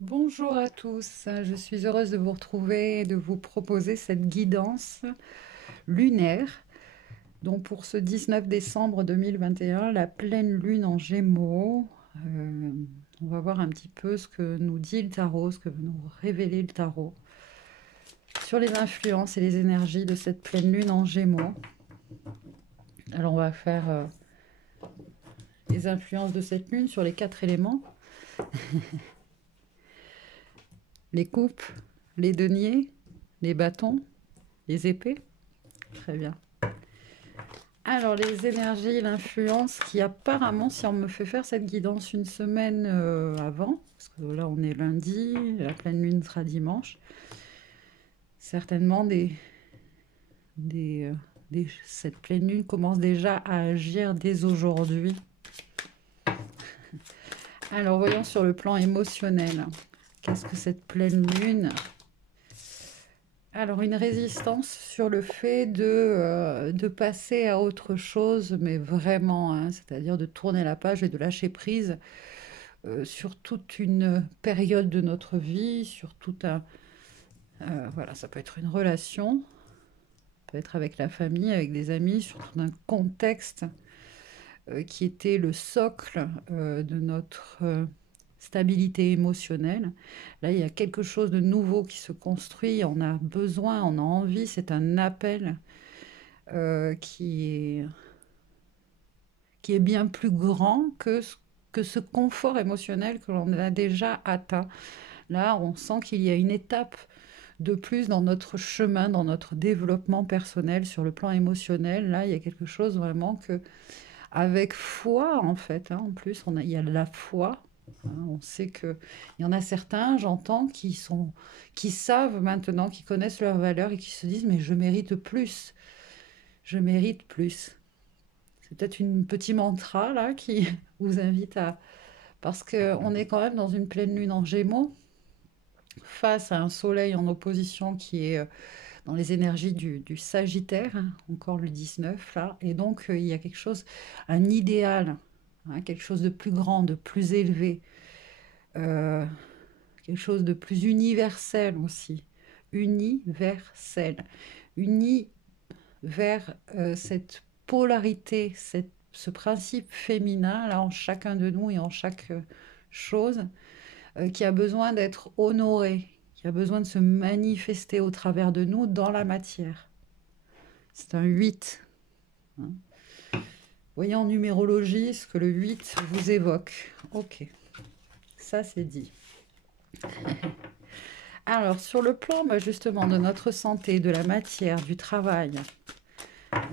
Bonjour à tous, je suis heureuse de vous retrouver et de vous proposer cette guidance lunaire. Donc pour ce 19 décembre 2021, la pleine lune en Gémeaux. Euh, on va voir un petit peu ce que nous dit le tarot, ce que veut nous révéler le tarot sur les influences et les énergies de cette pleine lune en Gémeaux. Alors on va faire les influences de cette lune sur les quatre éléments, les coupes, les deniers, les bâtons, les épées. Très bien. Alors, les énergies, l'influence qui apparemment, si on me fait faire cette guidance une semaine avant, parce que là on est lundi, la pleine lune sera dimanche, certainement des, euh, cette pleine lune commence déjà à agir dès aujourd'hui. Alors, voyons sur le plan émotionnel. Qu'est-ce que cette pleine lune? Alors, une résistance sur le fait de passer à autre chose, mais vraiment, hein, c'est-à-dire de tourner la page et de lâcher prise sur toute une période de notre vie, sur tout un... voilà, ça peut être une relation, ça peut être avec la famille, avec des amis, sur tout un contexte qui était le socle de notre stabilité émotionnelle. Là, il y a quelque chose de nouveau qui se construit, on a besoin, on a envie, c'est un appel euh, qui est, qui est bien plus grand que ce confort émotionnel que l'on a déjà atteint. Là, on sent qu'il y a une étape de plus dans notre chemin, dans notre développement personnel sur le plan émotionnel. Là, il y a quelque chose vraiment que, avec foi en fait, hein, en plus, il y a de la foi. Hein, on sait que il y en a certains, j'entends, qui savent maintenant, qui connaissent leurs valeurs et qui se disent mais je mérite plus, je mérite plus. C'est peut-être une petit mantra là qui vous invite à, parce que on est quand même dans une pleine lune en Gémeaux face à un soleil en opposition qui est dans les énergies du Sagittaire, hein, encore le 19 là, et donc il y a quelque chose, un idéal, hein, quelque chose de plus grand, de plus élevé, euh, quelque chose de plus universel aussi, universel, uni vers cette polarité, ce principe féminin là en chacun de nous et en chaque chose qui a besoin d'être honoré, qui a besoin de se manifester au travers de nous dans la matière. C'est un 8. Hein. Voyez en numérologie ce que le 8 vous évoque. Ok, ça c'est dit. Alors, sur le plan justement de notre santé, de la matière, du travail,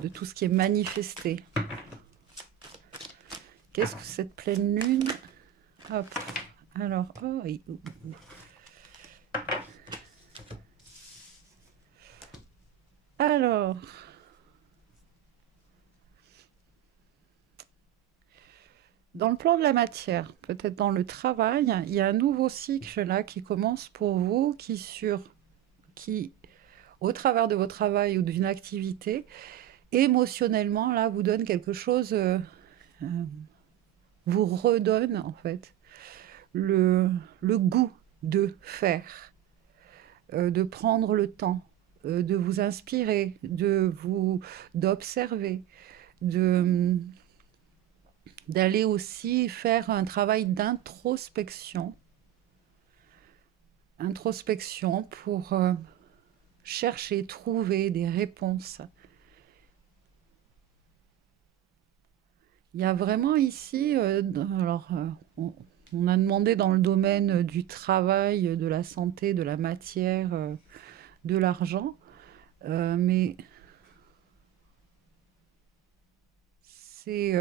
de tout ce qui est manifesté, qu'est-ce que cette pleine lune? Hop, alors, oh, alors, dans le plan de la matière, peut-être dans le travail, il y a un nouveau cycle là qui commence pour vous, qui, au travers de votre travail ou d'une activité, émotionnellement, là, vous donne quelque chose, euh, vous redonne en fait le, le goût de faire, de prendre le temps, de vous inspirer, d'observer, de, d'aller aussi faire un travail introspection pour chercher, trouver des réponses. Il y a vraiment ici, alors on a demandé dans le domaine du travail, de la santé, de la matière, de l'argent, mais c'est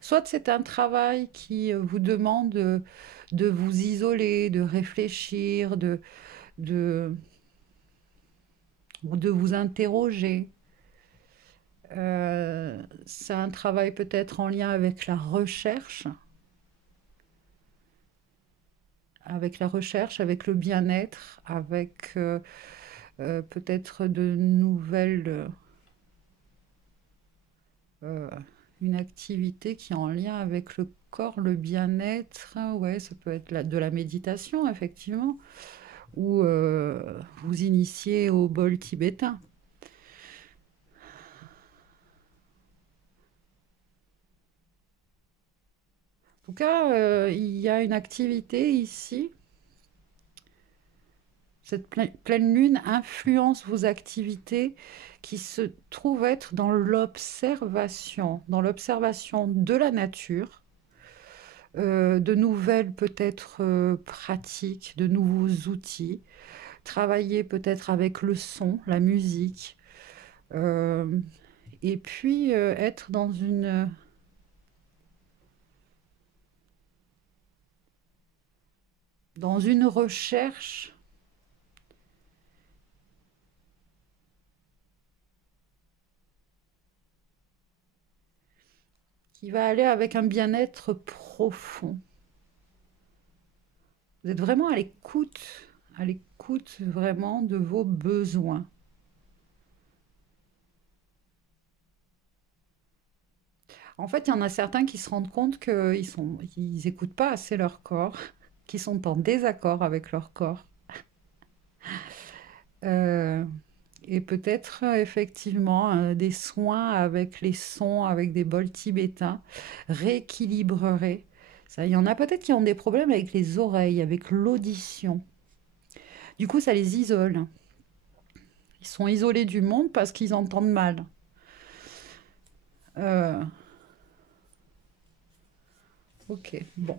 soit c'est un travail qui vous demande de vous isoler, de réfléchir, de, de vous interroger. C'est un travail peut-être en lien avec la recherche, avec le bien-être, avec peut-être de nouvelles, euh, une activité qui est en lien avec corps, le bien-être, ouais, ça peut être de la méditation, effectivement, ou vous initier au bol tibétain. En tout cas, il y a une activité ici. Cette pleine lune influence vos activités qui se trouvent être dans l'observation de la nature, de nouvelles peut-être pratiques, de nouveaux outils, travailler peut-être avec le son, la musique, euh, et puis être dans une recherche qui va aller avec un bien-être profond. Vous êtes vraiment à l'écoute vraiment de vos besoins. En fait, il y en a certains qui se rendent compte ils écoutent pas assez leur corps, qui sont en désaccord avec leur corps. Euh, et peut-être effectivement des soins avec les sons, avec des bols tibétains, rééquilibreraient. Ça, il y en a peut-être qui ont des problèmes avec les oreilles, avec l'audition. Du coup, ça les isole. Ils sont isolés du monde parce qu'ils entendent mal. Euh, ok, bon.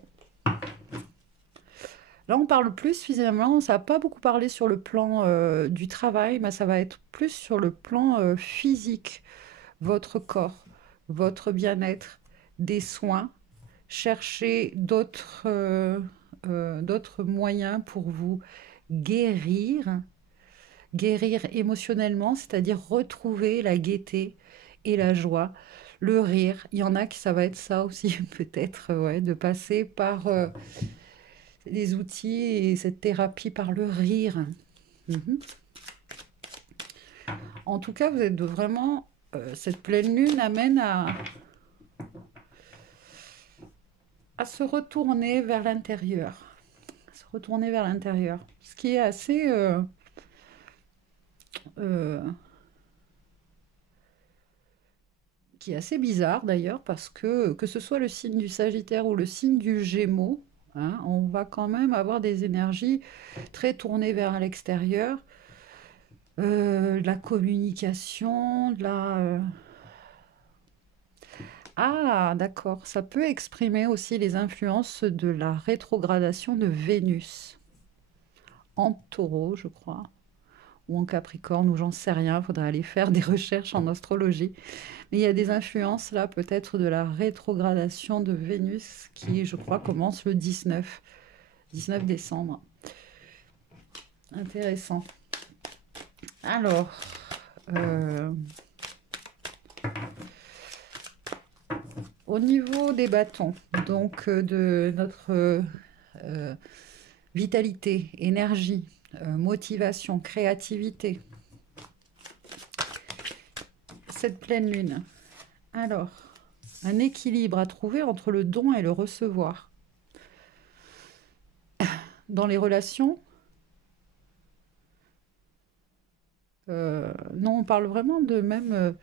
Là, on parle plus finalement, ça n'a pas beaucoup parlé sur le plan du travail, mais ça va être plus sur le plan physique, votre corps, votre bien-être, des soins, chercher d'autres moyens pour vous guérir, guérir émotionnellement, c'est-à-dire retrouver la gaieté et la joie, le rire. Il y en a qui ça va être ça aussi, peut-être, ouais, de passer par des outils et cette thérapie par le rire. Mhm. En tout cas, vous êtes vraiment. Cette pleine lune amène à se retourner vers l'intérieur. Se retourner vers l'intérieur. Ce qui est assez. Euh, qui est assez bizarre d'ailleurs, parce que ce soit le signe du Sagittaire ou le signe du Gémeaux, hein, on va quand même avoir des énergies très tournées vers l'extérieur, de la communication, Ah, d'accord. Ça peut exprimer aussi les influences de la rétrogradation de Vénus en taureau, je crois, ou en Capricorne, ou j'en sais rien. Il faudrait aller faire des recherches en astrologie. Mais il y a des influences là, peut-être de la rétrogradation de Vénus qui, je crois, commence le 19 décembre. Intéressant. Alors, euh, au niveau des bâtons, donc de notre vitalité, énergie, motivation, créativité. Cette pleine lune. Alors, un équilibre à trouver entre le don et le recevoir. Dans les relations, non, on parle vraiment de même.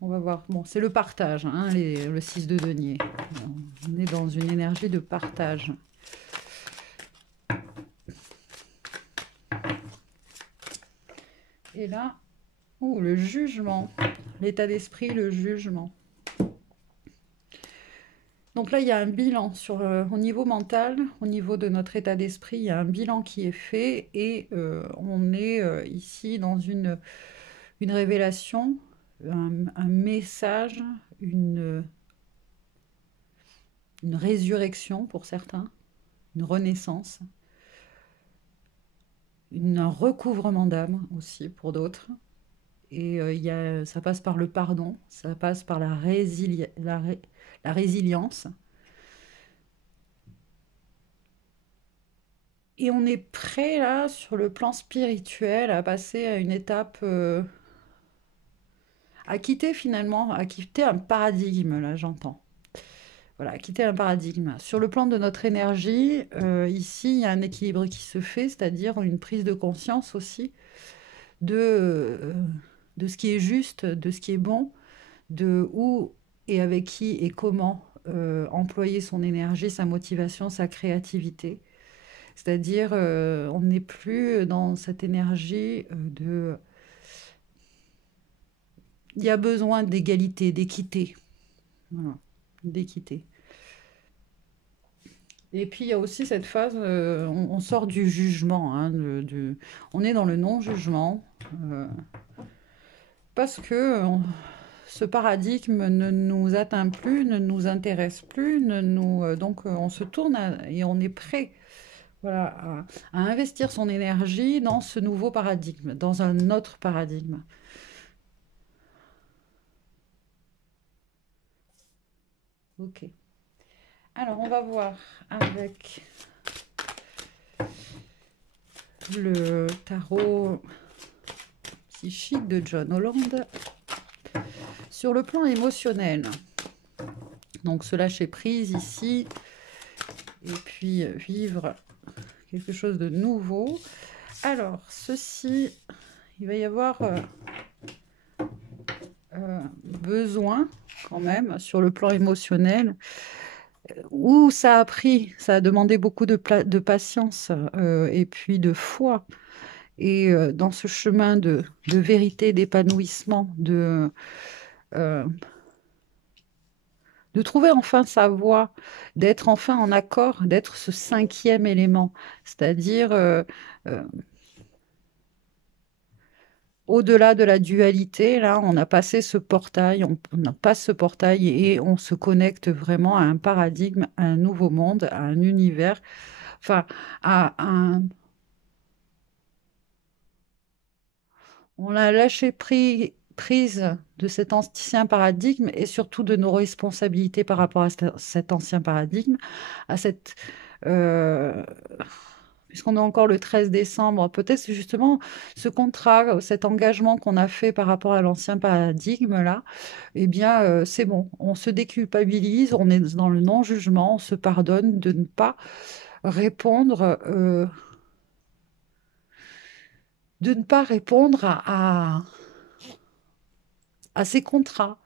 On va voir. Bon, c'est le partage, hein, le 6 de denier. On est dans une énergie de partage. Et là, oh, le jugement. L'état d'esprit, le jugement. Donc là, il y a un bilan au niveau mental, au niveau de notre état d'esprit, il y a un bilan qui est fait et on est ici dans une révélation, un message, une, une résurrection pour certains, une renaissance, un recouvrement d'âme aussi pour d'autres. Et ça passe par le pardon, ça passe par la résilience. Et on est prêt là, sur le plan spirituel, à passer à une étape, à quitter finalement, à quitter un paradigme, là j'entends. Voilà, à quitter un paradigme. Sur le plan de notre énergie, ici, il y a un équilibre qui se fait, c'est-à-dire une prise de conscience aussi de ce qui est juste, de ce qui est bon, de où et avec qui et comment employer son énergie, sa motivation, sa créativité. C'est-à-dire, on n'est plus dans cette énergie de... Il y a besoin d'égalité, d'équité. Voilà, d'équité. Et puis il y a aussi cette phase, on sort du jugement, hein, on est dans le non-jugement, euh, parce que ce paradigme ne nous atteint plus, ne nous intéresse plus, donc on se tourne et on est prêt, voilà, à investir son énergie dans ce nouveau paradigme, dans un autre paradigme. Ok. Alors on va voir avec le tarot psychique de John Holland sur le plan émotionnel. Donc se lâcher prise ici et puis vivre quelque chose de nouveau. Alors ceci, il va y avoir besoin quand même sur le plan émotionnel où ça a demandé beaucoup de patience et puis de foi. Et dans ce chemin de vérité, d'épanouissement, euh, de trouver enfin sa voie, d'être enfin en accord, d'être ce cinquième élément, c'est-à-dire euh, au-delà de la dualité, là, on a passé ce portail, on passe ce portail et on se connecte vraiment à un paradigme, à un nouveau monde, à un univers, enfin, à un... On a lâché prise de cet ancien paradigme et surtout de nos responsabilités par rapport à cet ancien paradigme, à cette... euh, puisqu'on est encore le 13 décembre, peut-être justement ce contrat, cet engagement qu'on a fait par rapport à l'ancien paradigme, là, eh bien, c'est bon, on se déculpabilise, on est dans le non-jugement, on se pardonne de ne pas répondre, à ces contrats.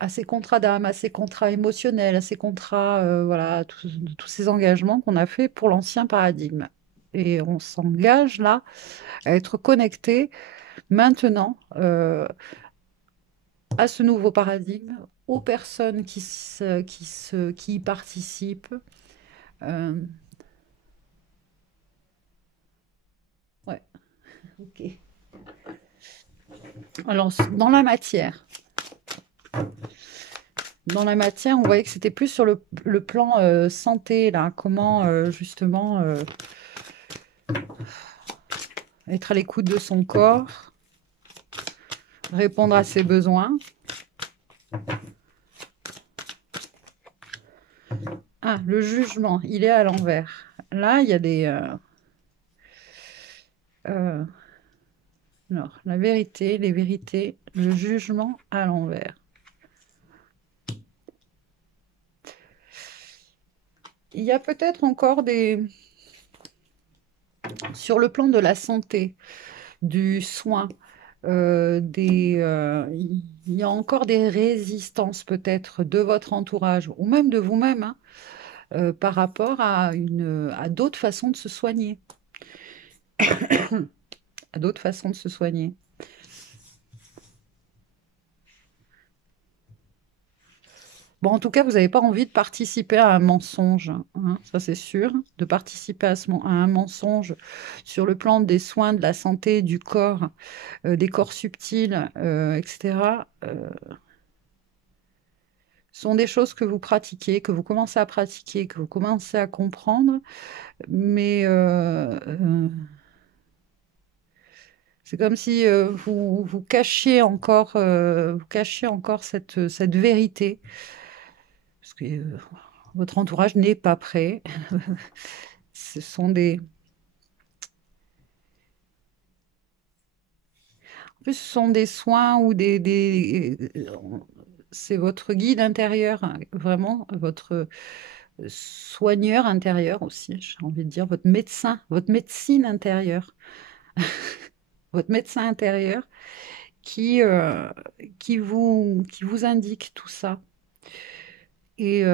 À ces contrats d'âme, à ces contrats émotionnels, à ces contrats, voilà, tous ces engagements qu'on a fait pour l'ancien paradigme. Et on s'engage là à être connecté maintenant à ce nouveau paradigme, aux personnes qui y participent. Euh, ouais, ok. Alors, dans la matière, on voyait que c'était plus sur le plan santé, là, comment justement être à l'écoute de son corps, répondre à ses besoins. Ah, le jugement, il est à l'envers. Là, il y a euh, alors, la vérité, les vérités, le jugement à l'envers. Il y a peut-être encore sur le plan de la santé, du soin, il y a encore des résistances peut-être de votre entourage ou même de vous-même, hein, par rapport à d'autres façons de se soigner, à d'autres façons de se soigner. Bon, en tout cas, vous n'avez pas envie de participer à un mensonge, hein, ça c'est sûr, de participer à un mensonge sur le plan des soins, de la santé, du corps, des corps subtils, etc. Sont des choses que vous pratiquez, que vous commencez à pratiquer, que vous commencez à comprendre, mais c'est comme si vous cachiez encore cette vérité, parce que votre entourage n'est pas prêt. Ce sont des... plus ce sont des soins ou c'est votre guide intérieur, hein, vraiment, votre soigneur intérieur aussi, j'ai envie de dire, votre médecin, votre médecine intérieure, votre médecin intérieur qui, euh, qui vous indique tout ça. Et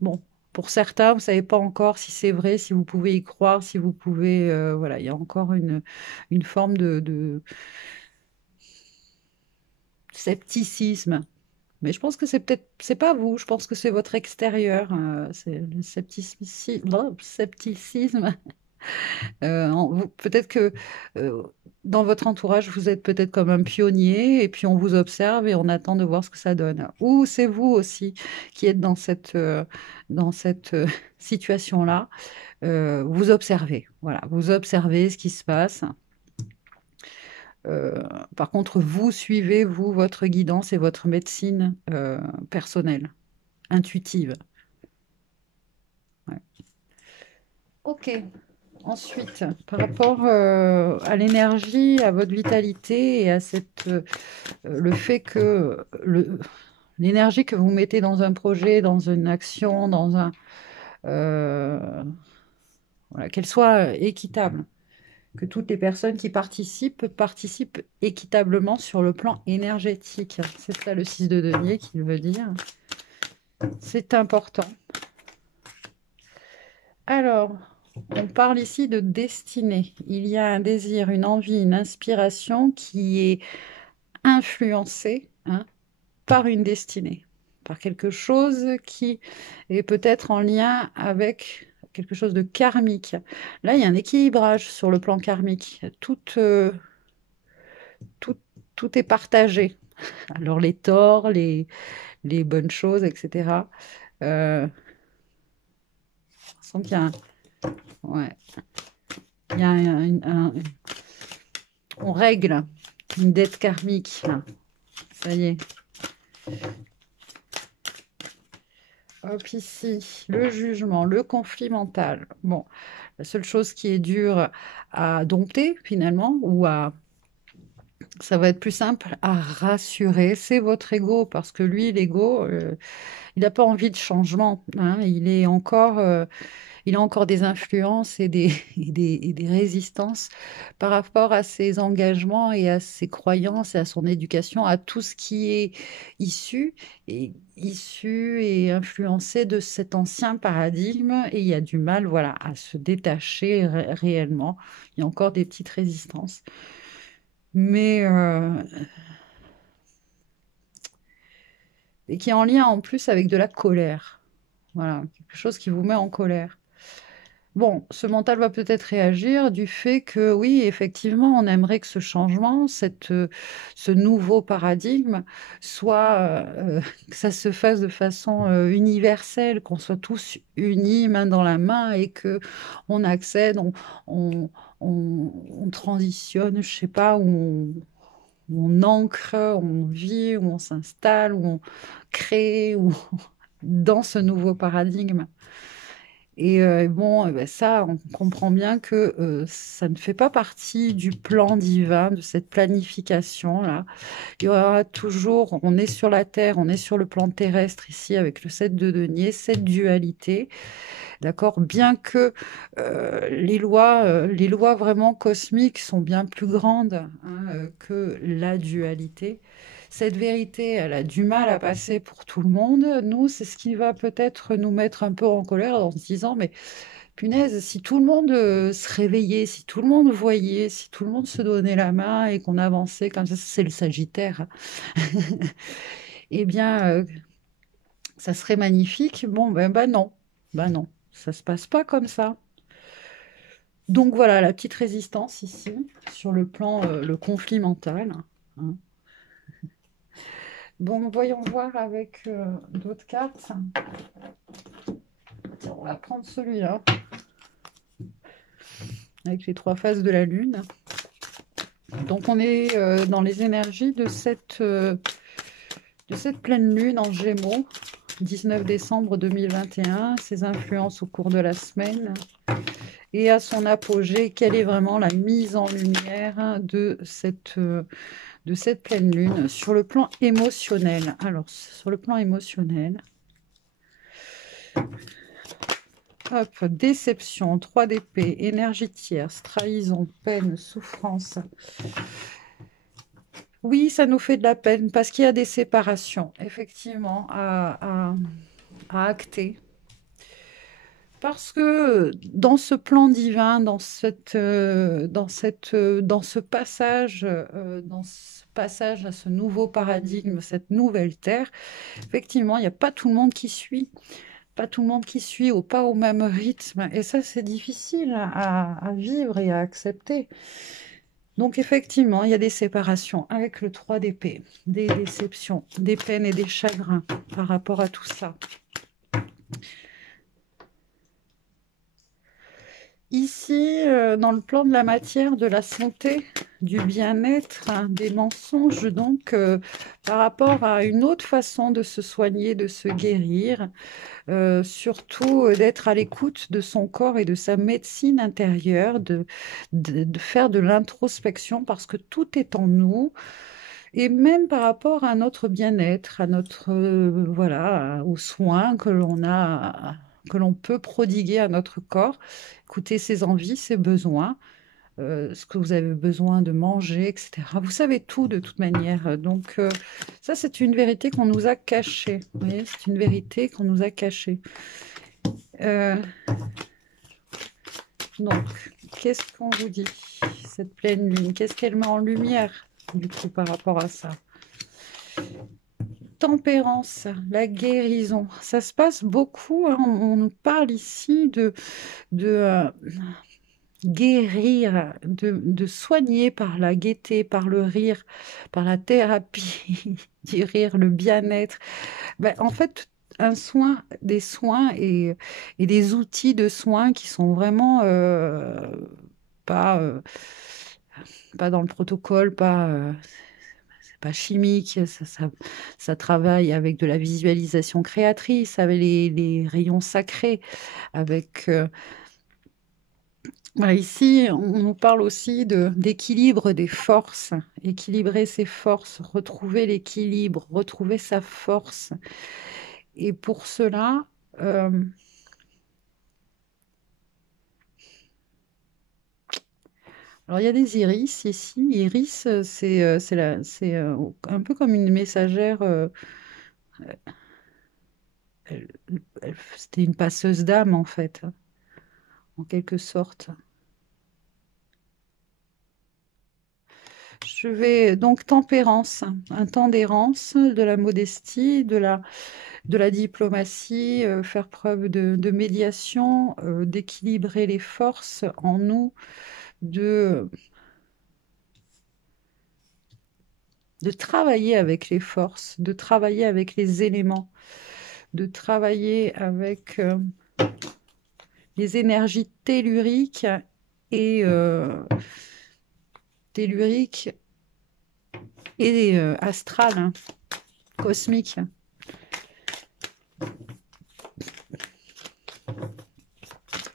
bon, pour certains, vous ne savez pas encore si c'est vrai, si vous pouvez y croire, si vous pouvez... voilà, il y a encore une forme de scepticisme. Mais je pense que c'est peut-être, c'est pas vous, je pense que c'est votre extérieur. C'est le scepticisme. Peut-être que euh, dans votre entourage, vous êtes peut-être comme un pionnier et puis on vous observe et on attend de voir ce que ça donne. Ou c'est vous aussi qui êtes dans cette situation-là. Vous observez, voilà, vous observez ce qui se passe. Euh, Par contre, vous suivez, vous, votre guidance et votre médecine personnelle, intuitive. Ouais. Ok. Ensuite, par rapport à l'énergie, à votre vitalité et à le fait que l'énergie que vous mettez dans un projet, dans une action, euh, voilà, qu'elle soit équitable, que toutes les personnes qui participent équitablement sur le plan énergétique. C'est ça le 6 de denier qui veut dire. C'est important. Alors, on parle ici de destinée. Il y a un désir, une envie, une inspiration qui est influencée, hein, par une destinée, par quelque chose qui est peut-être en lien avec quelque chose de karmique. Là, il y a un équilibrage sur le plan karmique. Tout, tout est partagé. Alors les torts, les bonnes choses, etc. Je sens qu'il y a ouais, il y a on règle une dette karmique, là. Ça y est. Hop, ici, le jugement, le conflit mental. Bon, la seule chose qui est dure à dompter, finalement, ça va être plus simple à rassurer, c'est votre ego, parce que lui, l'ego, il n'a pas envie de changement, hein. Il a encore des influences et et des résistances par rapport à ses engagements et à ses croyances et à son éducation, à tout ce qui est issu et influencé de cet ancien paradigme. Et il y a du mal, voilà, à se détacher réellement. Il y a encore des petites résistances. Mais et qui est en lien en plus avec de la colère. Voilà, quelque chose qui vous met en colère. Bon, ce mental va peut-être réagir du fait que oui, effectivement, on aimerait que ce changement, ce nouveau paradigme, que ça se fasse de façon universelle, qu'on soit tous unis, main dans la main, et que on accède, on, on transitionne, je sais pas, où on ancre, où on vit, où on s'installe, où on crée, dans ce nouveau paradigme. Et bon, ben ça, on comprend bien que ça ne fait pas partie du plan divin, de cette planification-là. Il y aura toujours, on est sur la Terre, on est sur le plan terrestre ici avec le 7 de denier, cette dualité, d'accord? Bien que les lois vraiment cosmiques sont bien plus grandes, hein, que la dualité. Cette vérité, elle a du mal à passer pour tout le monde. Nous, c'est ce qui va peut-être nous mettre un peu en colère en se disant, mais punaise, si tout le monde se réveillait, si tout le monde voyait, si tout le monde se donnait la main et qu'on avançait comme ça, c'est le Sagittaire, eh bien, ça serait magnifique. Bon, ben non, ça se passe pas comme ça. Donc voilà, la petite résistance ici, sur le plan, le conflit mental, hein. Bon, voyons voir avec d'autres cartes. Tiens, on va prendre celui-là, avec les trois phases de la Lune. Donc on est dans les énergies de cette pleine Lune en Gémeaux, 19 décembre 2021, ses influences au cours de la semaine. Et à son apogée, quelle est vraiment la mise en lumière de de cette pleine lune sur le plan émotionnel. Alors, sur le plan émotionnel, hop, déception, 3 d'épée, énergie tierce, trahison, peine, souffrance. Oui, ça nous fait de la peine parce qu'il y a des séparations, effectivement, à acter. Parce que dans ce plan divin, dans ce passage à ce nouveau paradigme, cette nouvelle terre, effectivement, il n'y a pas tout le monde qui suit, pas tout le monde qui suit ou pas au même rythme. Et ça, c'est difficile à vivre et à accepter. Donc, effectivement, il y a des séparations avec le 3 d'épée, des déceptions, des peines et des chagrins par rapport à tout ça. Ici, dans le plan de la matière, de la santé, du bien-être, hein, des mensonges, donc par rapport à une autre façon de se soigner, de se guérir, surtout d'être à l'écoute de son corps et de sa médecine intérieure, de faire de l'introspection parce que tout est en nous. Et même par rapport à notre bien-être, à notre, voilà, aux soins que l'on a, que l'on peut prodiguer à notre corps, écouter ses envies, ses besoins, ce que vous avez besoin de manger, etc. Vous savez tout de toute manière. Donc, ça, c'est une vérité qu'on nous a cachée. Vous voyez, c'est une vérité qu'on nous a cachée. Euh, donc, qu'est-ce qu'on vous dit, cette pleine lune? Qu'est-ce qu'elle met en lumière, du coup, par rapport à ça? Tempérance, la guérison. Ça se passe beaucoup, hein. On nous parle ici de guérir, de soigner par la gaieté, par le rire, par la thérapie, du rire, le bien-être. Ben, en fait, un soin, des soins et des outils de soins qui sont vraiment pas, pas dans le protocole, c'est pas chimique, ça travaille avec de la visualisation créatrice, avec les rayons sacrés, avec voilà, ici, on nous parle aussi d'équilibre des forces, équilibrer ses forces, retrouver l'équilibre, retrouver sa force. Et pour cela, euh, alors il y a des iris ici. Iris, c'est un peu comme une messagère. Elle- C'était une passeuse d'âme en fait, en quelque sorte. Je vais donc tempérance, un temps d'errance, de la modestie, de la diplomatie, faire preuve de médiation, d'équilibrer les forces en nous, de, de travailler avec les forces, de travailler avec les éléments, de travailler avec les énergies telluriques et telluriques et astrales, hein, cosmiques.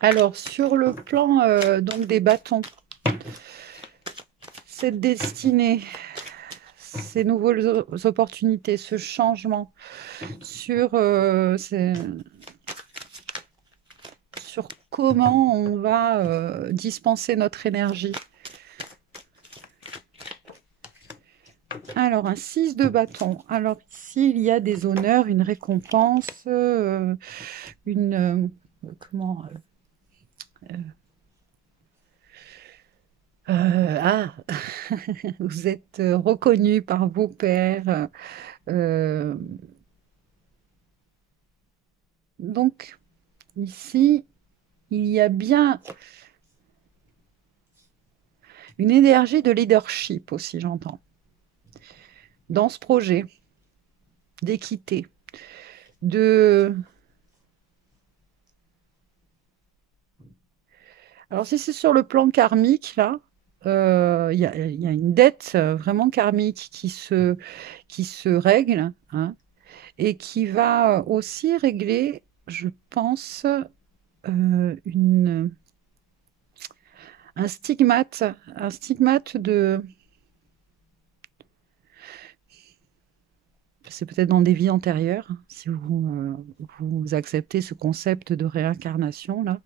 Alors, sur le plan donc des bâtons, cette destinée, ces nouvelles opportunités, ce changement sur comment on va dispenser notre énergie. Alors, un 6 de bâton. Alors, ici, il y a des honneurs, une récompense, une... comment... ah, vous êtes reconnu par vos pairs. euh, donc, ici, il y a bien une énergie de leadership aussi, j'entends, dans ce projet, d'équité, de... Alors, si c'est sur le plan karmique, là, il y a une dette vraiment karmique qui se règle, hein, et qui va aussi régler, je pense, une, un stigmate de c'est peut-être dans des vies antérieures, si vous acceptez ce concept de réincarnation, là,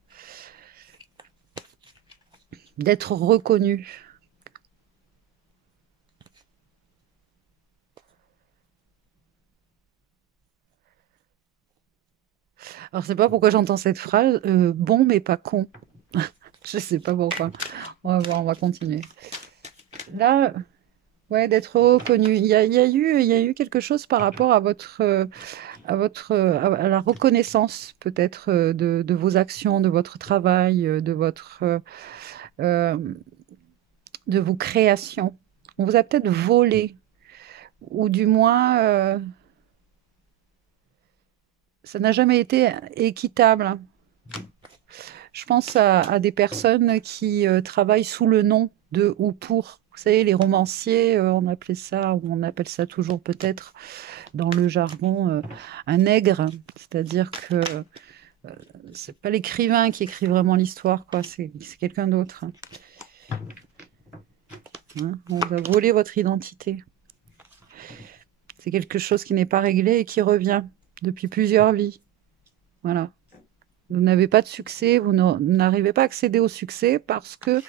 d'être reconnu. Alors, je sais pas pourquoi j'entends cette phrase, bon mais pas con. Je sais pas pourquoi. On va voir, on va continuer. Là, ouais, d'être reconnu. Il y a eu quelque chose par rapport à la reconnaissance peut-être de vos actions, de votre travail, euh, de vos créations. On vous a peut-être volé, ou du moins, ça n'a jamais été équitable. Je pense à des personnes qui travaillent sous le nom de ou pour. Vous savez, les romanciers, on appelait ça, ou on appelle ça toujours peut-être dans le jargon, un nègre. C'est-à-dire que c'est pas l'écrivain qui écrit vraiment l'histoire, quoi. C'est quelqu'un d'autre. Hein. On vous a volé votre identité. C'est quelque chose qui n'est pas réglé et qui revient depuis plusieurs vies. Voilà. Vous n'avez pas de succès, vous n'arrivez pas à accéder au succès parce que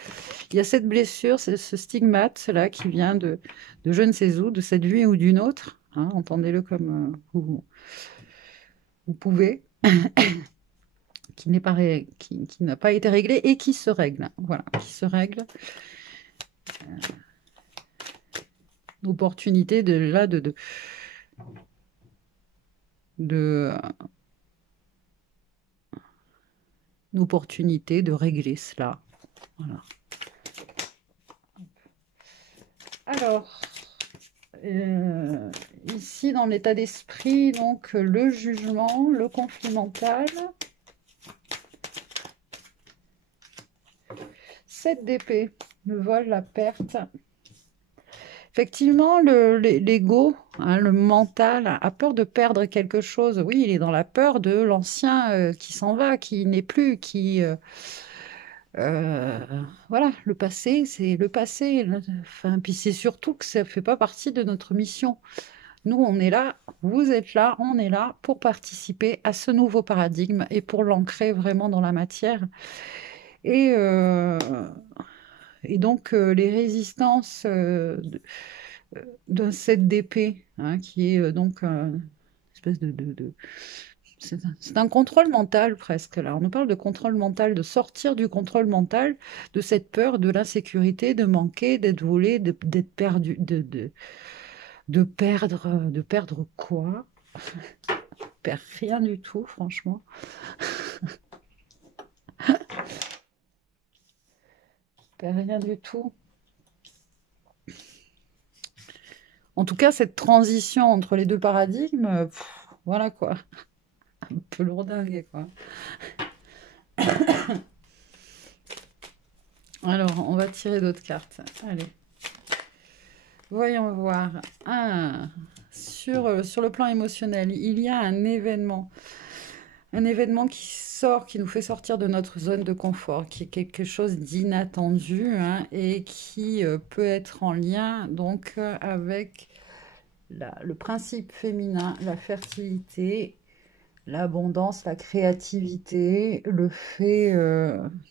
il y a cette blessure, ce stigmate-là qui vient de je ne sais où, de cette vie ou d'une autre. Hein, entendez-le comme vous pouvez, qui n'a pas été réglé et qui se règle. Voilà, qui se règle. Opportunité de là de une opportunité de régler cela. Voilà. Alors, euh, ici dans l'état d'esprit, donc le jugement, le conflit mental, 7 d'épée, le vol, la perte. Effectivement, l'ego, hein, le mental, a peur de perdre quelque chose. Oui, il est dans la peur de l'ancien qui s'en va, qui n'est plus, voilà, le passé, c'est le passé. Enfin, puis c'est surtout que ça ne fait pas partie de notre mission. Nous, on est là, vous êtes là, on est là pour participer à ce nouveau paradigme et pour l'ancrer vraiment dans la matière. Et, euh, et donc, les résistances d'un 7 d'épée, hein, qui est donc une espèce c'est un contrôle mental presque. Là, on nous parle de contrôle mental, de sortir du contrôle mental, de cette peur de l'insécurité, de manquer, d'être volé, d'être perdu, de perdre quoi? Perdre rien du tout, franchement. Perdre rien du tout. En tout cas, cette transition entre les deux paradigmes, voilà quoi, un peu lourdingue quoi. Alors, on va tirer d'autres cartes. Allez, voyons voir. Ah, sur le plan émotionnel, il y a un événement qui sort, qui nous fait sortir de notre zone de confort, qui est quelque chose d'inattendu hein, et qui peut être en lien donc avec le principe féminin, la fertilité, l'abondance, la créativité, le fait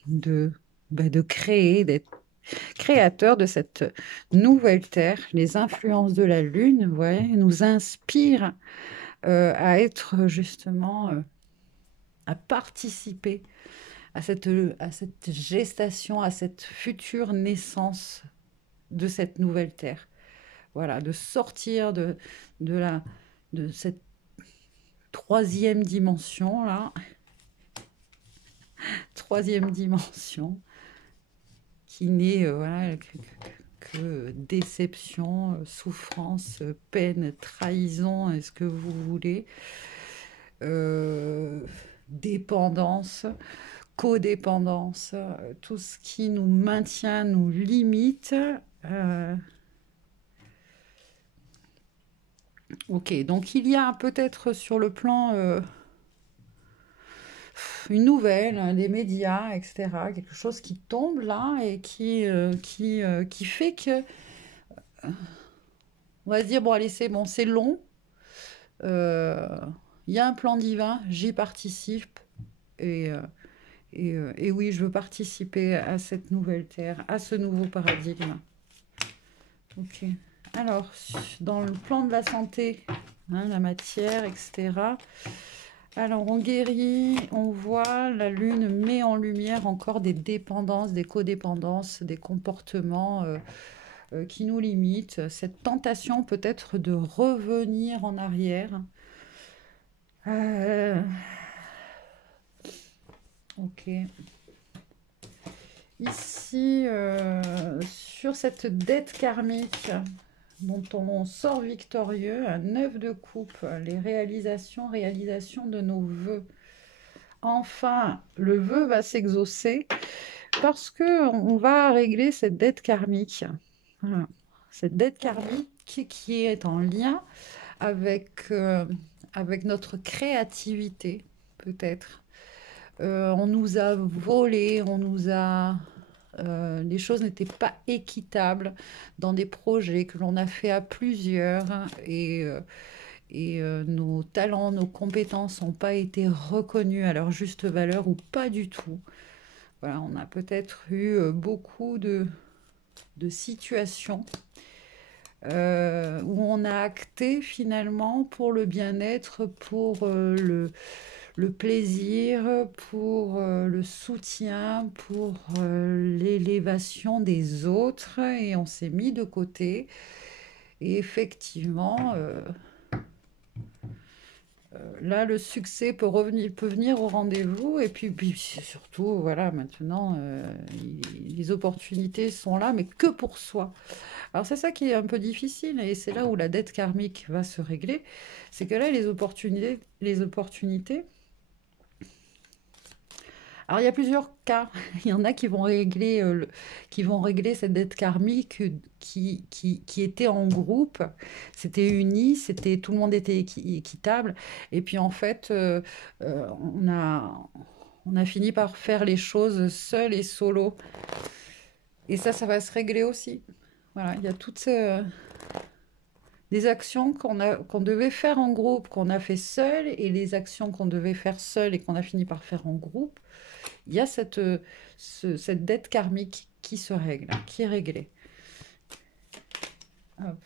de créer, d'être créateur de cette nouvelle Terre. Les influences de la Lune, vous voyez, nous inspirent à être justement, à participer à cette gestation, à cette future naissance de cette nouvelle Terre. Voilà, de sortir de, la, de cette troisième dimension, là, troisième dimension, qui n'est voilà, que déception, souffrance, peine, trahison, est-ce que vous voulez, euh, dépendance, codépendance, tout ce qui nous maintient, nous limite. euh, ok, donc il y a peut-être sur le plan une nouvelle, hein, des médias, etc. Quelque chose qui tombe là et qui fait que on va se dire bon allez c'est bon, c'est long, Euh, Il y a un plan divin, j'y participe et, et oui, je veux participer à cette nouvelle terre, à ce nouveau paradigme. Ok. Alors, dans le plan de la santé, hein, la matière, etc. Alors, on guérit, on voit, la lune met en lumière encore des dépendances, des codépendances, des comportements qui nous limitent. Cette tentation peut-être de revenir en arrière. Euh, ok. Ici, sur cette dette karmique dont on sort victorieux, un 9 de coupe, les réalisations de nos vœux. Enfin, le vœu va s'exaucer parce que on va régler cette dette karmique. Voilà. Cette dette karmique qui est en lien avec, avec notre créativité, peut-être. On nous a volé, on nous a... les choses n'étaient pas équitables dans des projets que l'on a fait à plusieurs et nos talents, nos compétences n'ont pas été reconnus à leur juste valeur ou pas du tout. Voilà, on a peut-être eu beaucoup de situations où on a acté finalement pour le bien-être, pour le plaisir, pour le soutien, pour l'élévation des autres, et on s'est mis de côté. Et effectivement, là, le succès peut venir au rendez-vous. Et puis surtout, voilà, maintenant, les opportunités sont là, mais que pour soi. Alors c'est ça qui est un peu difficile, et c'est là où la dette karmique va se régler. C'est que là, les opportunités. Alors il y a plusieurs cas. Il y en a qui vont régler, qui vont régler cette dette karmique qui était en groupe. C'était uni, c'était, tout le monde était équitable. Et puis en fait, on a fini par faire les choses seul et solo. Et ça va se régler aussi. Voilà, il y a toutes des actions qu'on devait faire en groupe, qu'on a fait seul, et les actions qu'on devait faire seul et qu'on a fini par faire en groupe. Il y a cette dette karmique qui se règle, qui est réglée. Hop.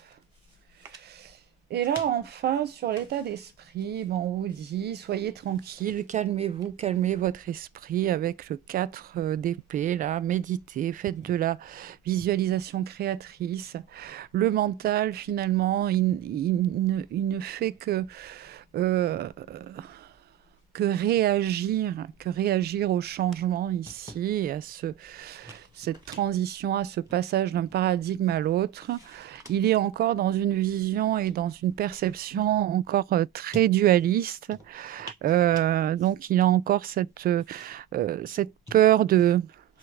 Et là, enfin, sur l'état d'esprit, bon, on vous dit, soyez tranquille, calmez-vous, calmez votre esprit avec le 4 d'épée, là, méditez, faites de la visualisation créatrice. Le mental, finalement, il ne fait euh, que réagir au changement ici, et à cette transition, à ce passage d'un paradigme à l'autre. Il est encore dans une vision et dans une perception encore très dualiste. Donc il a encore cette peur de,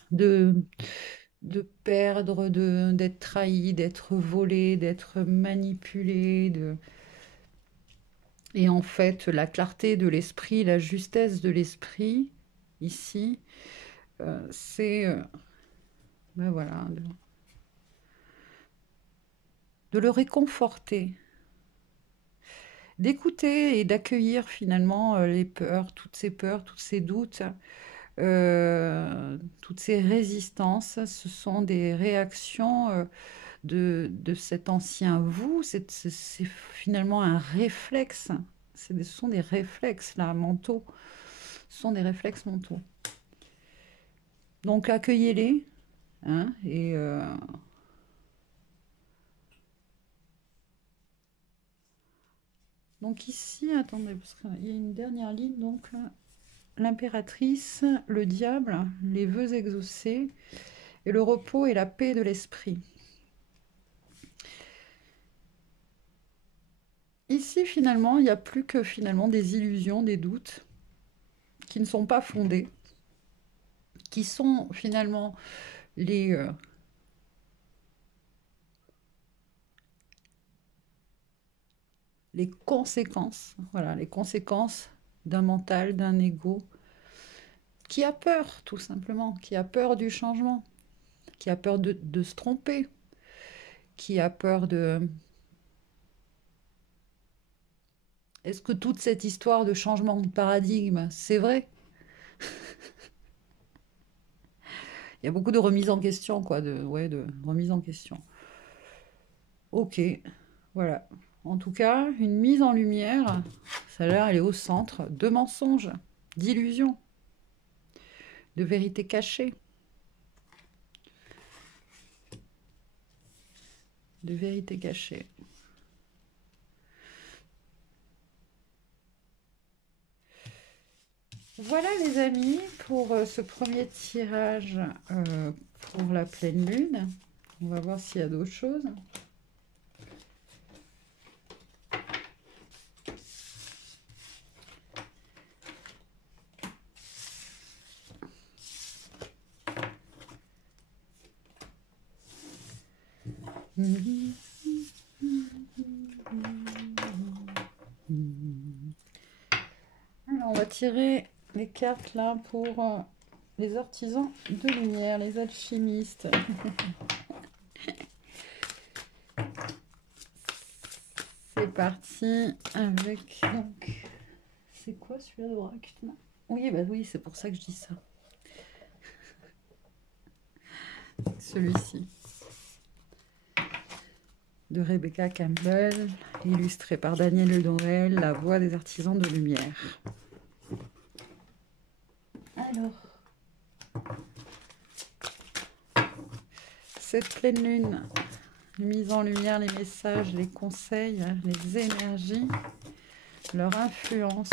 de perdre, d'être trahi, d'être volé, d'être manipulé. Et en fait, la clarté de l'esprit, la justesse de l'esprit, ici, c'est ben voilà, de le réconforter, d'écouter et d'accueillir finalement les peurs, tous ces doutes, toutes ces résistances. Ce sont des réactions de cet ancien vous. C'est finalement un réflexe. Ce sont des réflexes là, mentaux. Ce sont des réflexes mentaux. Donc accueillez-les, hein, et donc ici, attendez, parce qu'il y a une dernière ligne, donc l'impératrice, le diable, les vœux exaucés, et le repos et la paix de l'esprit. Ici, finalement, il n'y a plus que finalement des illusions, des doutes qui ne sont pas fondés, qui sont finalement les, euh, les conséquences, voilà, les conséquences d'un mental, d'un ego, qui a peur, tout simplement, qui a peur du changement, qui a peur de se tromper, qui a peur Est-ce que toute cette histoire de changement de paradigme, c'est vrai? Il y a beaucoup de remises en question, quoi, ouais, de remise en question. Ok, voilà. En tout cas, une mise en lumière, ça a l'air, elle est au centre de mensonges, d'illusions, de vérités cachées, de vérités cachées. Voilà les amis pour ce premier tirage pour la pleine lune. On va voir s'il y a d'autres choses. Alors, on va tirer les cartes là pour les artisans de lumière, les alchimistes. C'est parti avec donc c'est quoi celui-là de Bractna? Oui, bah oui, c'est pour ça que je dis ça. Celui-ci de Rebecca Campbell, illustré par Daniel Noël, La voix des artisans de lumière. Alors, cette pleine lune, mise en lumière, les messages, les conseils, les énergies, leur influence.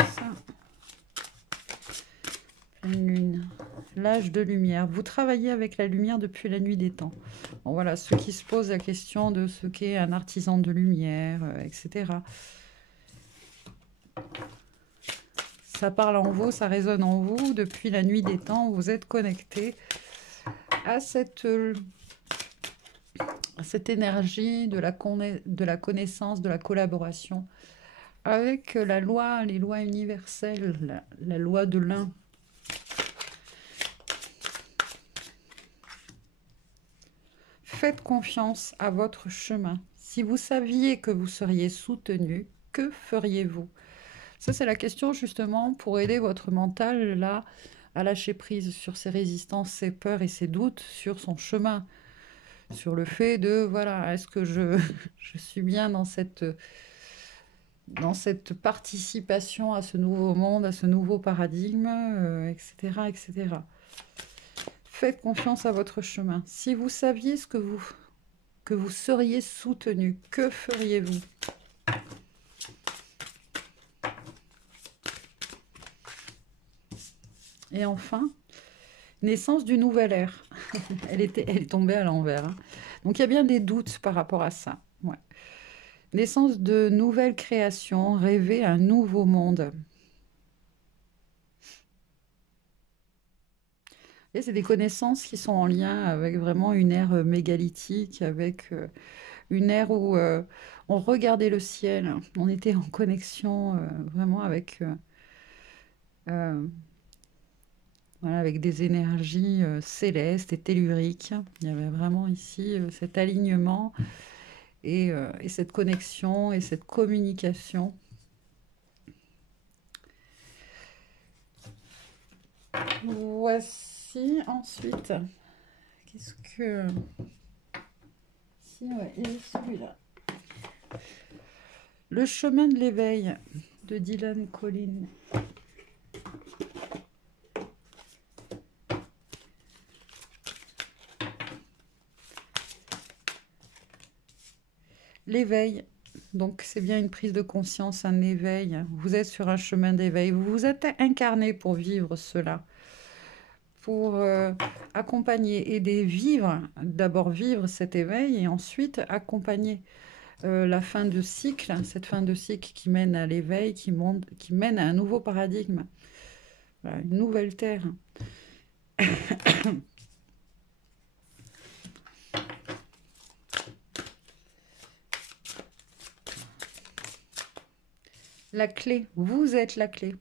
Pleine lune, l'âge de lumière. Vous travaillez avec la lumière depuis la nuit des temps. Bon, voilà, ceux qui se posent la question de ce qu'est un artisan de lumière, etc. Ça parle en vous, ça résonne en vous. Depuis la nuit des temps, vous êtes connecté à cette énergie de la connaissance, de la collaboration avec la loi, les lois universelles, la loi de l'un. Faites confiance à votre chemin. Si vous saviez que vous seriez soutenu, que feriez-vous? Ça, c'est la question justement pour aider votre mental là à lâcher prise sur ses résistances, ses peurs et ses doutes sur son chemin, sur le fait de, voilà, est-ce que je suis bien dans cette participation à ce nouveau monde, à ce nouveau paradigme, etc., etc. Faites confiance à votre chemin. Si vous saviez que vous seriez soutenu, que feriez-vous? Et enfin, naissance du nouvel ère. Elle est tombée à l'envers, hein. Donc il y a bien des doutes par rapport à ça. Ouais. Naissance de nouvelles créations, rêver un nouveau monde. Et c'est des connaissances qui sont en lien avec vraiment une ère mégalithique, avec une ère où on regardait le ciel, on était en connexion vraiment avec, euh, voilà, avec des énergies célestes et telluriques. Il y avait vraiment ici cet alignement et cette connexion et cette communication. Voici ensuite. Qu'est-ce que. Si, ouais, il est celui-là. Le chemin de l'éveil de Dylan Collins. L'éveil, donc c'est bien une prise de conscience, un éveil. Vous êtes sur un chemin d'éveil. Vous vous êtes incarné pour vivre cela, pour accompagner, aider, vivre, d'abord vivre cet éveil et ensuite accompagner la fin de cycle, cette fin de cycle qui mène à l'éveil, qui mène à un nouveau paradigme, voilà, une nouvelle terre. La clé, vous êtes la clé.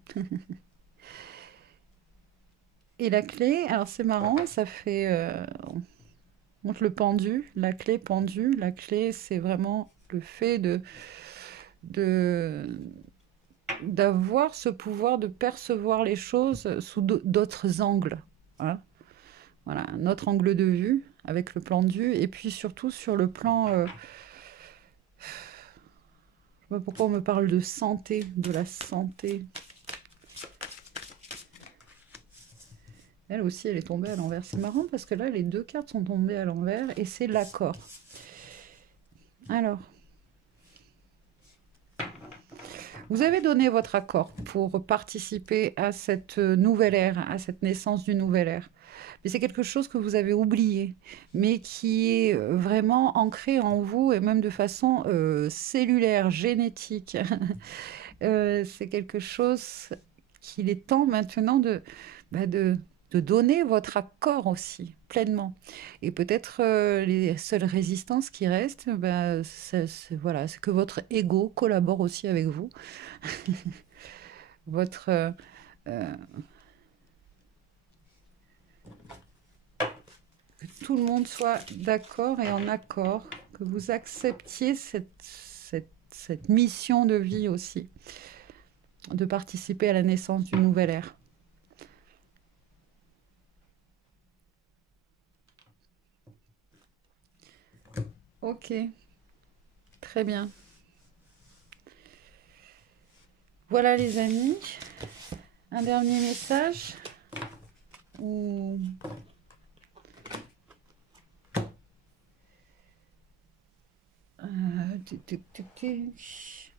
Et la clé, alors c'est marrant, ça fait, on montre le pendu, la clé pendue. La clé, c'est vraiment le fait de d'avoir ce pouvoir de percevoir les choses sous d'autres angles, hein. Voilà, un autre angle de vue avec le plan de vue, et puis surtout sur le plan, je sais pas pourquoi on me parle de santé, de la santé. Elle aussi, elle est tombée à l'envers. C'est marrant parce que là, les deux cartes sont tombées à l'envers et c'est l'accord. Alors, vous avez donné votre accord pour participer à cette nouvelle ère, à cette naissance d'une nouvelle ère. Mais c'est quelque chose que vous avez oublié, mais qui est vraiment ancré en vous et même de façon cellulaire, génétique. C'est quelque chose qu'il est temps maintenant bah, de donner votre accord aussi, pleinement. Et peut-être les seules résistances qui restent, bah, voilà, c'est que votre ego collabore aussi avec vous. Votre, euh, que tout le monde soit d'accord et en accord, que vous acceptiez cette mission de vie aussi, de participer à la naissance d'une nouvelle ère. Ok, très bien. Voilà les amis, un dernier message ou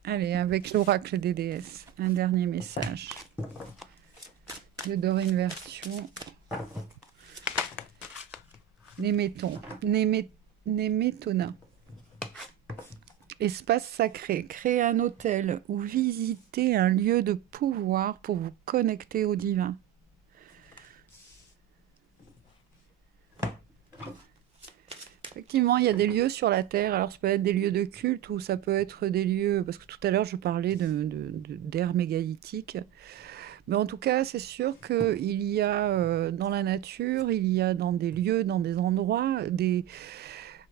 allez, avec l'oracle des déesses, un dernier message de Dorine Version. Némétona. Espace sacré, créer un hôtel ou visiter un lieu de pouvoir pour vous connecter au divin. Effectivement, il y a des lieux sur la Terre. Alors, ça peut être des lieux de culte ou ça peut être des lieux... Parce que tout à l'heure, je parlais d'ère mégalithique. Mais en tout cas, c'est sûr qu'il y a dans la nature, il y a dans des lieux, dans des endroits,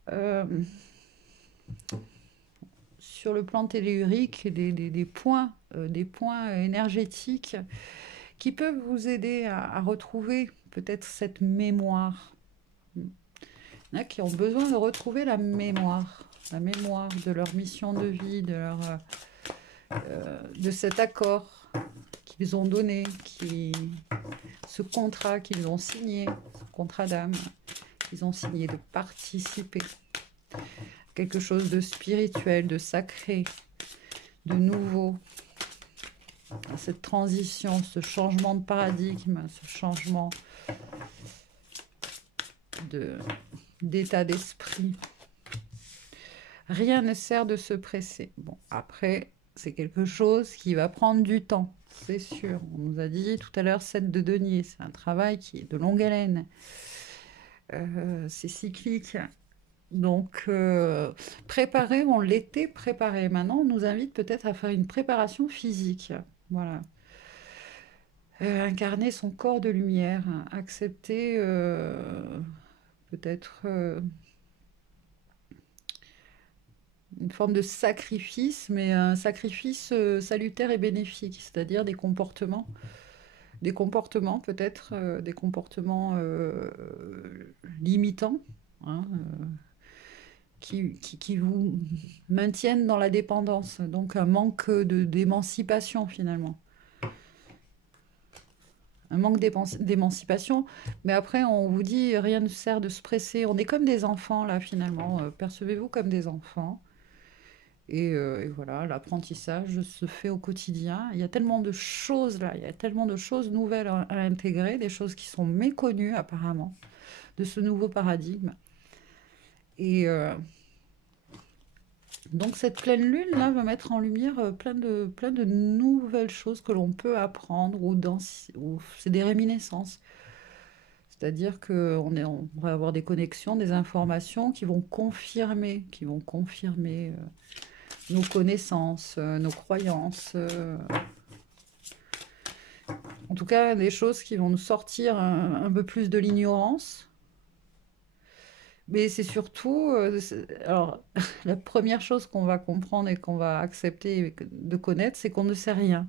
euh, sur le plan tellurique, des points énergétiques qui peuvent vous aider à retrouver peut-être cette mémoire. Il y en a qui ont besoin de retrouver la mémoire de leur mission de vie, de cet accord qu'ils ont donné, ce contrat qu'ils ont signé, ce contrat d'âme qu'ils ont signé, de participer à quelque chose de spirituel, de sacré, de nouveau, à cette transition, ce changement de paradigme, ce changement d'état d'esprit. Rien ne sert de se presser. Bon, après, c'est quelque chose qui va prendre du temps, c'est sûr. On nous a dit tout à l'heure 7 de denier, c'est un travail qui est de longue haleine. C'est cyclique. Donc, préparer, on l'était préparé. Maintenant, on nous invite peut-être à faire une préparation physique. Voilà. Incarner son corps de lumière, accepter peut-être une forme de sacrifice, mais un sacrifice salutaire et bénéfique, c'est-à-dire des comportements peut-être, des comportements limitants, hein, qui vous maintiennent dans la dépendance, donc un manque d'émancipation finalement. Un manque d'émancipation, mais après on vous dit rien ne sert de se presser, on est comme des enfants là finalement, percevez-vous comme des enfants. Et voilà, l'apprentissage se fait au quotidien. Il y a tellement de choses là, il y a tellement de choses nouvelles à intégrer, des choses qui sont méconnues apparemment de ce nouveau paradigme. Et donc cette pleine lune là va mettre en lumière plein de nouvelles choses que l'on peut apprendre ou c'est des réminiscences. C'est-à-dire on va avoir des connexions, des informations qui vont confirmer nos connaissances, nos croyances, en tout cas des choses qui vont nous sortir un peu plus de l'ignorance, Mais c'est surtout, alors, la première chose qu'on va comprendre et qu'on va accepter de connaître, c'est qu'on ne sait rien.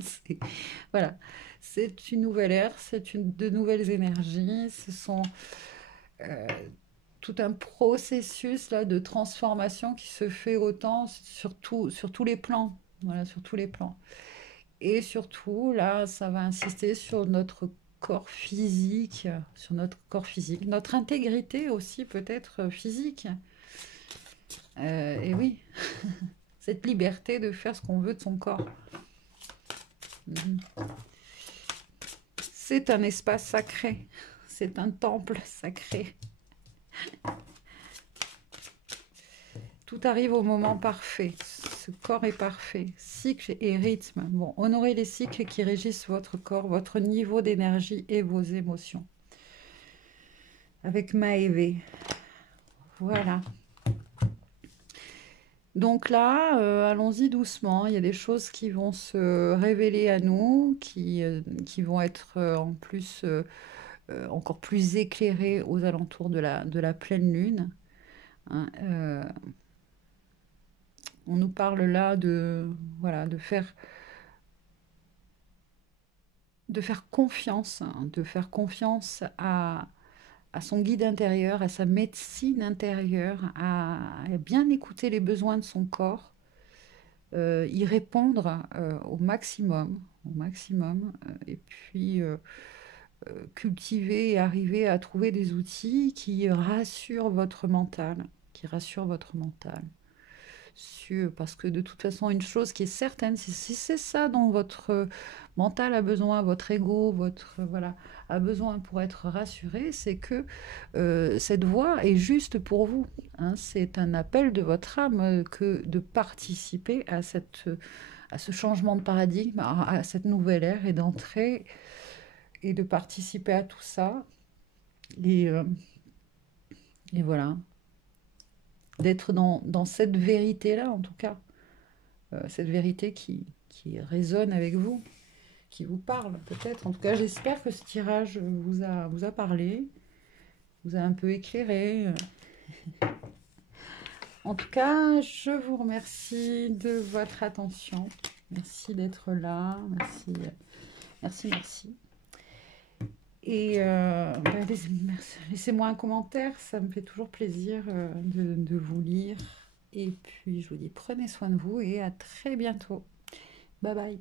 C'est- Voilà, c'est une nouvelle ère, de nouvelles énergies, ce sont euh, tout un processus là de transformation qui se fait autant sur tous les plans, voilà, sur tous les plans. Et surtout, là, ça va insister sur notre corps physique, notre intégrité aussi peut-être physique. Et oui, cette liberté de faire ce qu'on veut de son corps. Mhm. C'est un espace sacré, c'est un temple sacré. Tout arrive au moment parfait. Ce corps est parfait. Cycle et rythme. Bon, honorez les cycles qui régissent votre corps, votre niveau d'énergie et vos émotions. Avec Maëvé. Voilà. Donc là, allons-y doucement. Il y a des choses qui vont se révéler à nous, qui vont être en plus encore plus éclairées aux alentours de la pleine lune, hein. On nous parle là de, voilà, de faire confiance, hein, de faire confiance à son guide intérieur, à sa médecine intérieure, à bien écouter les besoins de son corps, y répondre au maximum, et puis cultiver et arriver à trouver des outils qui rassurent votre mental, qui rassurent votre mental. Parce que de toute façon, une chose qui est certaine, si c'est ça dont votre mental a besoin, votre ego, voilà, a besoin pour être rassuré, c'est que cette voie est juste pour vous, hein. C'est un appel de votre âme que de participer à ce changement de paradigme, à cette nouvelle ère et d'entrer et de participer à tout ça. Et, euh, et voilà, d'être dans cette vérité-là, en tout cas. Cette vérité qui résonne avec vous, qui vous parle peut-être. En tout cas, j'espère que ce tirage vous a parlé, vous a un peu éclairé. En tout cas, je vous remercie de votre attention. Merci d'être là. Merci, merci. Et laissez-moi un commentaire, ça me fait toujours plaisir de vous lire. Et puis, je vous dis, prenez soin de vous et à très bientôt. Bye bye.